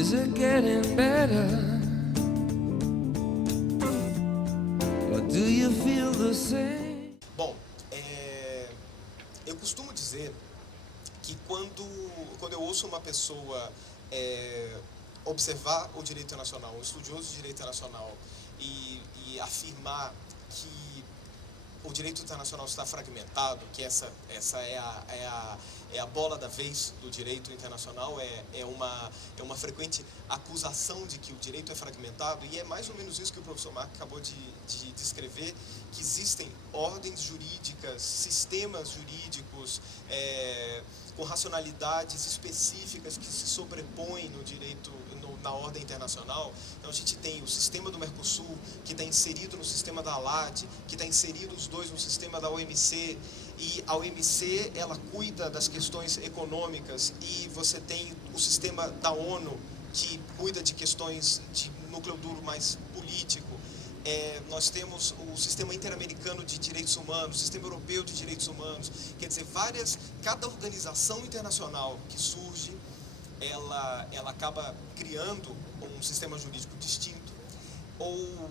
Is it getting better? Or do you feel the same? Bom, eu costumo dizer que quando eu ouço uma pessoa observar o direito internacional, um estudioso de direito internacional, e afirmar que o direito internacional está fragmentado, que essa é a bola da vez do direito internacional, é uma frequente acusação de que o direito é fragmentado, e é mais ou menos isso que o professor Mark acabou de descrever, que existem ordens jurídicas, sistemas jurídicos com racionalidades específicas que se sobrepõem no direito, na ordem internacional. Então a gente tem o sistema do Mercosul, que está inserido no sistema da ALAD, que está inserido os dois no sistema da OMC, e a OMC ela cuida das questões econômicas, e você tem o sistema da ONU, que cuida de questões de núcleo duro mais político. Nós temos o sistema interamericano de direitos humanos, o sistema europeu de direitos humanos, quer dizer, cada organização internacional que surge, ela acaba criando um sistema jurídico distinto, ou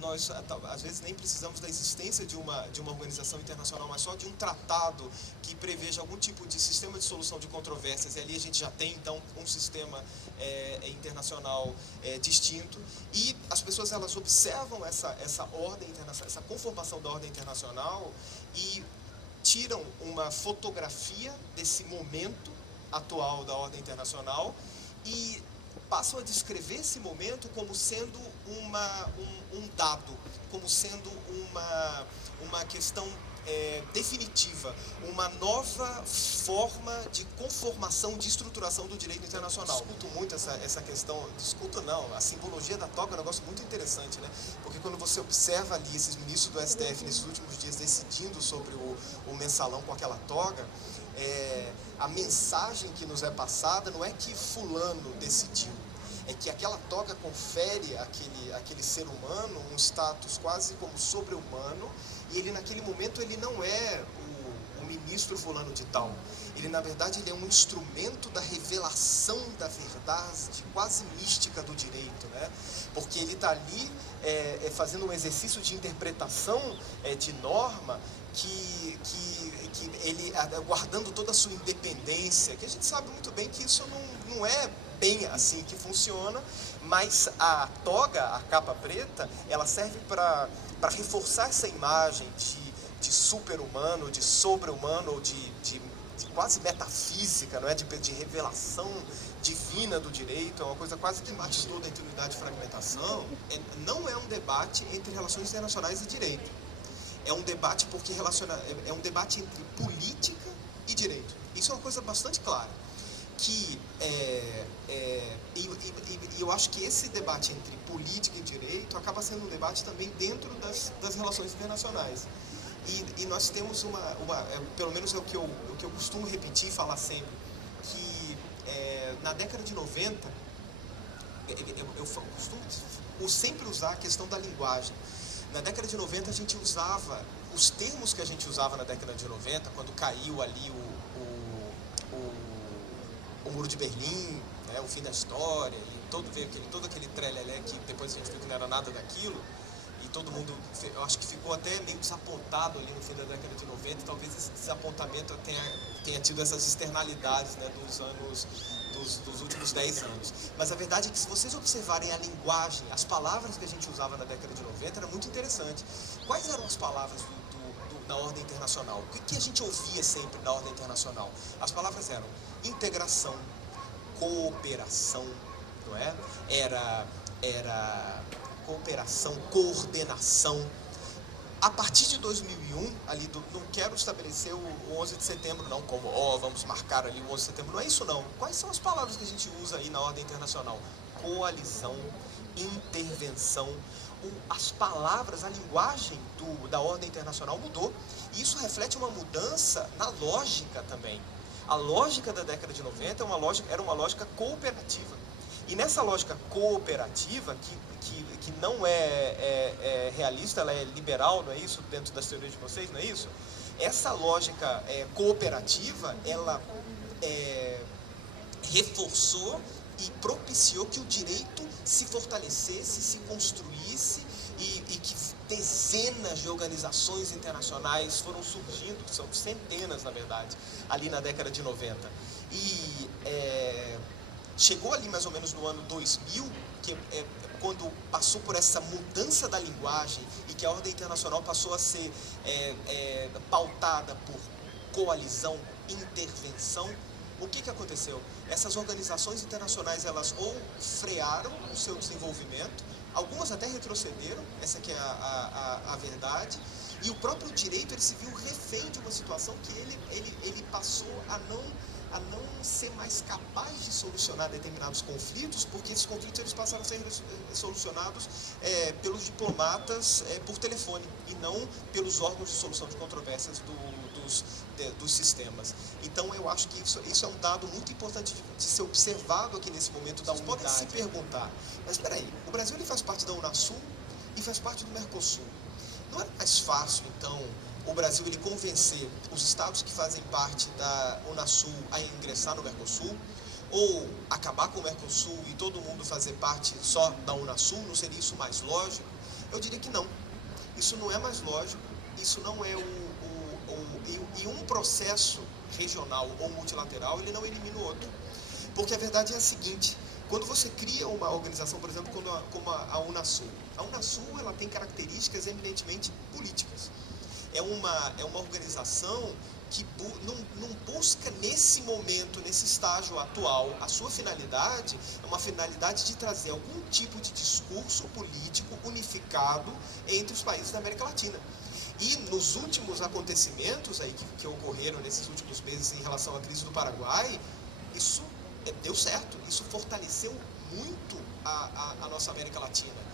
nós às vezes nem precisamos da existência de uma organização internacional, mas só de um tratado que preveja algum tipo de sistema de solução de controvérsias, e ali a gente já tem então um sistema internacional distinto, e as pessoas elas observam essa ordem internacional, essa conformação da ordem internacional, e tiram uma fotografia desse momento atual da ordem internacional e passam a descrever esse momento como sendo um dado, como sendo uma questão definitiva, uma nova forma de conformação, de estruturação do direito internacional. Discuto muito essa questão, a simbologia da toga é um negócio muito interessante, né? Porque quando você observa ali esses ministros do STF nesses últimos dias decidindo sobre o mensalão com aquela toga, a mensagem que nos é passada não é que fulano decidiu, é que aquela toga confere àquele ser humano um status quase como sobre-humano, e ele naquele momento ele não é o ministro fulano de tal, ele na verdade ele é um instrumento da revelação da verdade quase mística do direito, né? Porque ele está ali fazendo um exercício de interpretação de norma que ele, guardando toda a sua independência, que a gente sabe muito bem que isso não é bem assim que funciona, mas a toga, a capa preta, ela serve para reforçar essa imagem de super-humano, de sobre-humano, ou de quase metafísica, não é? De revelação divina do direito, é uma coisa quase que bate toda a intimidade e fragmentação. Não é um debate entre relações internacionais e direito. É um debate é um debate entre política e direito. Isso é uma coisa bastante clara. Eu acho que esse debate entre política e direito acaba sendo um debate também dentro das relações internacionais. E nós temos pelo menos é o que eu costumo repetir e falar sempre, que na década de 90, eu costumo sempre usar a questão da linguagem. Na década de 90 a gente usava os termos que a gente usava na década de 90, quando caiu ali o Muro de Berlim, né, o fim da história, e veio todo aquele trelelé que depois a gente viu que não era nada daquilo, e todo mundo, eu acho que ficou até meio desapontado ali no fim da década de 90, e talvez esse desapontamento tenha tido essas externalidades, né, dos últimos 10 anos. Mas a verdade é que se vocês observarem a linguagem, as palavras que a gente usava na década de 90, era muito interessante. Quais eram as palavras da ordem internacional? O que a gente ouvia sempre da ordem internacional? As palavras eram integração, cooperação, não é? Era cooperação, coordenação. A partir de 2001, ali não quero estabelecer o 11 de setembro não, como vamos marcar ali o 11 de setembro, não é isso não. Quais são as palavras que a gente usa aí na ordem internacional? Coalizão, intervenção. As palavras, a linguagem da ordem internacional mudou, e isso reflete uma mudança na lógica também. A lógica da década de 90 era uma lógica cooperativa. E nessa lógica cooperativa, que não é realista, ela é liberal, não é isso? Dentro das teorias de vocês, não é isso? Essa lógica cooperativa, ela reforçou e propiciou que o direito se fortalecesse, se construísse e que dezenas de organizações internacionais foram surgindo, são centenas na verdade, ali na década de 90. E chegou ali mais ou menos no ano 2000, que quando passou por essa mudança da linguagem e que a ordem internacional passou a ser pautada por coalizão, intervenção. O que aconteceu? Essas organizações internacionais, elas ou frearam o seu desenvolvimento, algumas até retrocederam, essa que é a verdade, e o próprio direito, ele se viu refém de uma situação que ele passou a não ser mais capaz de solucionar determinados conflitos, porque esses conflitos eles passaram a ser solucionados pelos diplomatas por telefone, e não pelos órgãos de solução de controvérsias dos sistemas. Então eu acho que isso é um dado muito importante de ser observado aqui nesse momento da unidade. Vocês podem se perguntar, mas espera aí, o Brasil ele faz parte da Unasul e faz parte do Mercosul. Não era mais fácil, então, o Brasil ele convencer os estados que fazem parte da Unasul a ingressar no Mercosul? Ou acabar com o Mercosul e todo mundo fazer parte só da Unasul? Não seria isso mais lógico? Eu diria que não. Isso não é mais lógico, isso não é e um processo regional ou multilateral, ele não elimina o outro. Porque a verdade é a seguinte, quando você cria uma organização, por exemplo, como a Unasul, a Unasul ela tem características eminentemente políticas. É uma organização que não busca nesse momento, nesse estágio atual, a sua finalidade é uma finalidade de trazer algum tipo de discurso político unificado entre os países da América Latina. E nos últimos acontecimentos aí que ocorreram nesses últimos meses em relação à crise do Paraguai, isso deu certo, isso fortaleceu muito a nossa América Latina.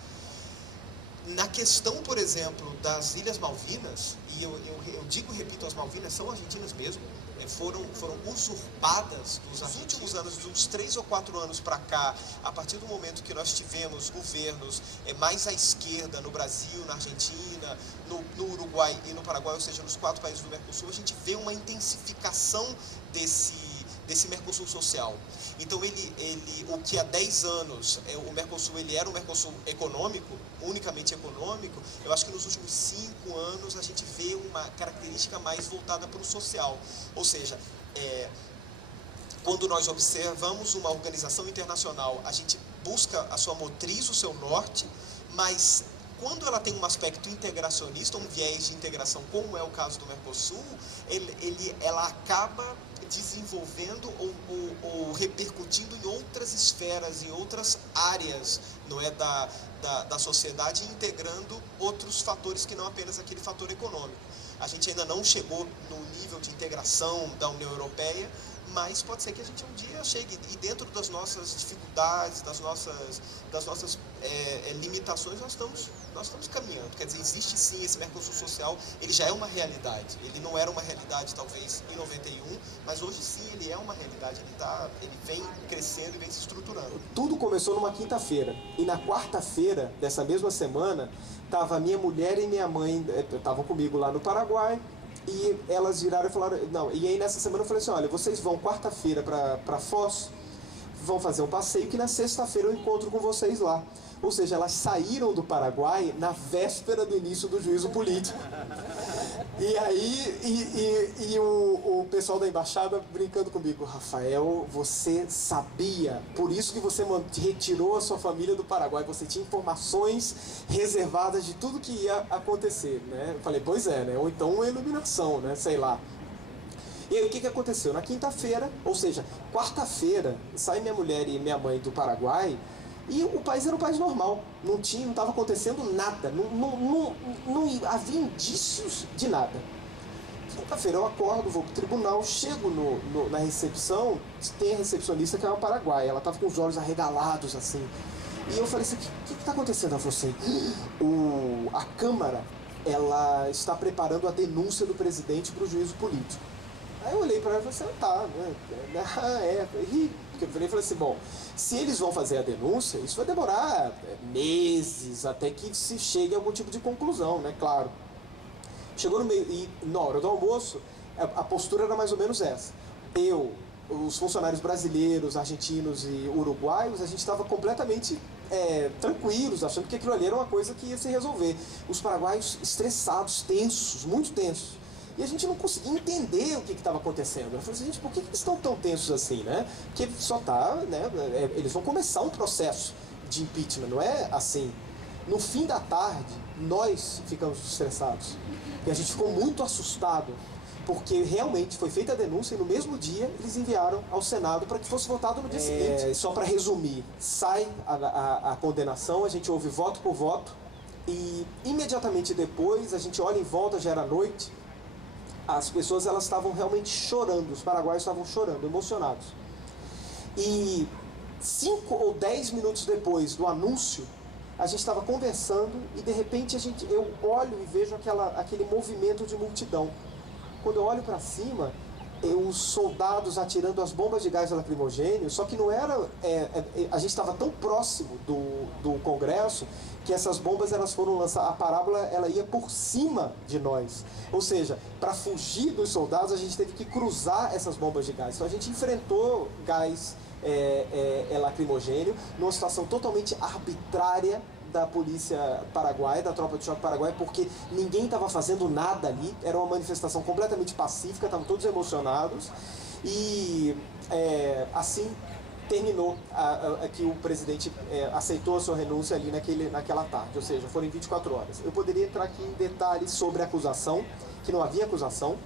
Na questão, por exemplo, das Ilhas Malvinas, e eu digo e repito, as Malvinas são argentinas mesmo, foram usurpadas nos últimos anos, de uns 3 ou 4 anos para cá, a partir do momento que nós tivemos governos mais à esquerda no Brasil, na Argentina, no Uruguai e no Paraguai, ou seja, nos 4 países do Mercosul, a gente vê uma intensificação desse Mercosul social. Então, o que há 10 anos o Mercosul ele era um Mercosul econômico, unicamente econômico, eu acho que nos últimos 5 anos a gente vê uma característica mais voltada para o social. Ou seja, quando nós observamos uma organização internacional, a gente busca a sua motriz, o seu norte, mas quando ela tem um aspecto integracionista, um viés de integração, como é o caso do Mercosul, ela acaba desenvolvendo ou repercutindo em outras esferas, em outras áreas, não é, da sociedade, integrando outros fatores que não apenas aquele fator econômico. A gente ainda não chegou no nível de integração da União Europeia, mas pode ser que a gente um dia chegue, e dentro das nossas dificuldades, das nossas limitações, nós estamos caminhando. Quer dizer, existe sim esse Mercosul social, ele já é uma realidade. Ele não era uma realidade talvez em 91, mas hoje sim ele é uma realidade, ele vem crescendo e vem se estruturando. Tudo começou numa quinta-feira, e na quarta-feira dessa mesma semana, estava minha mulher e minha mãe, estavam comigo lá no Paraguai, e elas viraram e falaram, não, e aí nessa semana eu falei assim, olha, vocês vão quarta-feira para Foz, vão fazer um passeio que na sexta-feira eu encontro com vocês lá. Ou seja, elas saíram do Paraguai na véspera do início do juízo político. E aí, o pessoal da embaixada brincando comigo, Rafael, você sabia, por isso que você retirou a sua família do Paraguai, você tinha informações reservadas de tudo que ia acontecer, né? Eu falei, pois é, né? Ou então uma iluminação, né? Sei lá. E aí o que aconteceu? Na quinta-feira, ou seja, quarta-feira, sai minha mulher e minha mãe do Paraguai, e o país era um país normal, não estava acontecendo nada, não havia indícios de nada. Quinta-feira eu acordo, vou pro tribunal, chego na recepção, tem a recepcionista que é uma paraguaia, ela estava com os olhos arregalados assim. E eu falei assim, o que está acontecendo? Ela falou assim, a Câmara, ela está preparando a denúncia do presidente para o juízo político. Aí eu olhei para ela e falei assim, tá, né? Porque eu falei assim, bom, se eles vão fazer a denúncia, isso vai demorar meses até que se chegue a algum tipo de conclusão, né? Claro. Chegou no meio, e na hora do almoço, a postura era mais ou menos essa. Eu, os funcionários brasileiros, argentinos e uruguaios, a gente estava completamente tranquilos, achando que aquilo ali era uma coisa que ia se resolver. Os paraguaios estressados, tensos, muito tensos. E a gente não conseguia entender o que estava acontecendo. Eu falei assim, gente, por que eles estão tão tensos assim, né? Porque só tá, né? Eles vão começar um processo de impeachment, não é assim. No fim da tarde, nós ficamos estressados. E a gente ficou muito assustado, porque realmente foi feita a denúncia e no mesmo dia eles enviaram ao Senado para que fosse votado no dia seguinte. Só para resumir, sai a condenação, a gente ouve voto por voto e imediatamente depois a gente olha em volta, já era noite, as pessoas elas estavam realmente chorando, os paraguaios estavam chorando, emocionados. E 5 ou 10 minutos depois do anúncio, a gente estava conversando e de repente eu olho e vejo aquele movimento de multidão. Quando eu olho para cima, os soldados atirando as bombas de gás lacrimogêneo, só que não era... a gente estava tão próximo do Congresso que essas bombas elas foram lançadas, a parábola ela ia por cima de nós. Ou seja, para fugir dos soldados, a gente teve que cruzar essas bombas de gás. Então a gente enfrentou gás lacrimogêneo numa situação totalmente arbitrária da polícia paraguaia, da tropa de choque paraguaia, porque ninguém estava fazendo nada ali, era uma manifestação completamente pacífica, estavam todos emocionados e assim terminou que o presidente aceitou a sua renúncia ali naquela tarde, ou seja, foram em 24 horas. Eu poderia entrar aqui em detalhes sobre a acusação, que não havia acusação,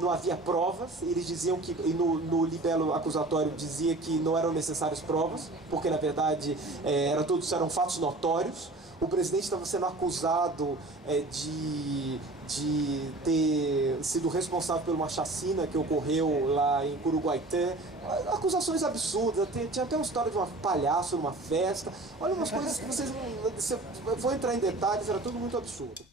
não havia provas, eles diziam que, e no libelo acusatório dizia que não eram necessárias provas, porque na verdade eram fatos notórios. O presidente estava sendo acusado de ter sido responsável por uma chacina que ocorreu lá em Curuguaité. Acusações absurdas, tinha até uma história de um palhaço numa festa. Olha umas coisas que vocês não... Vou entrar em detalhes, era tudo muito absurdo.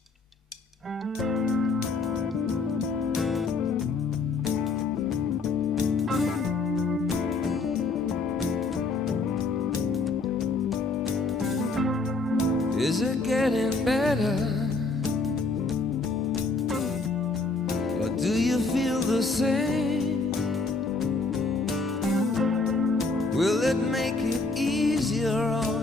Is it getting better? Or do you feel the same? Will it make it easier on